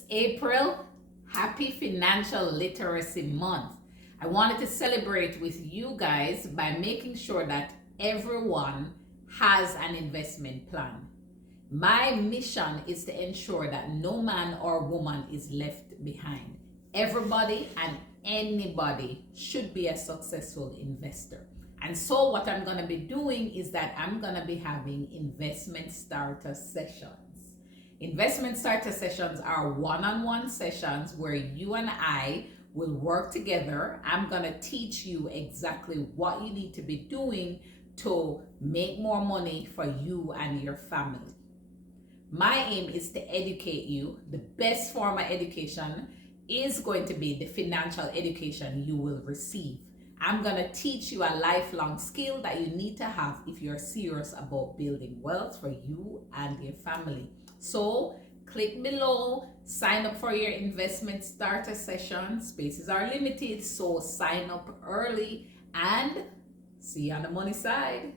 It's April. Happy Financial Literacy Month. I wanted to celebrate with you guys by making sure that everyone has an investment plan. My mission is to ensure that no man or woman is left behind. Everybody and anybody should be a successful investor. And so what I'm going to be doing is that I'm going to be having investment starter sessions. Investment starter sessions are one-on-one sessions where you and I will work together. I'm going to teach you exactly what you need to be doing to make more money for you and your family. My aim is to educate you. The best form of education is going to be the financial education you will receive. I'm going to teach you a lifelong skill that you need to have if you're serious about building wealth for you and your family. So click below, sign up for your investment starter session. Spaces are limited, so sign up early and see you on the money side.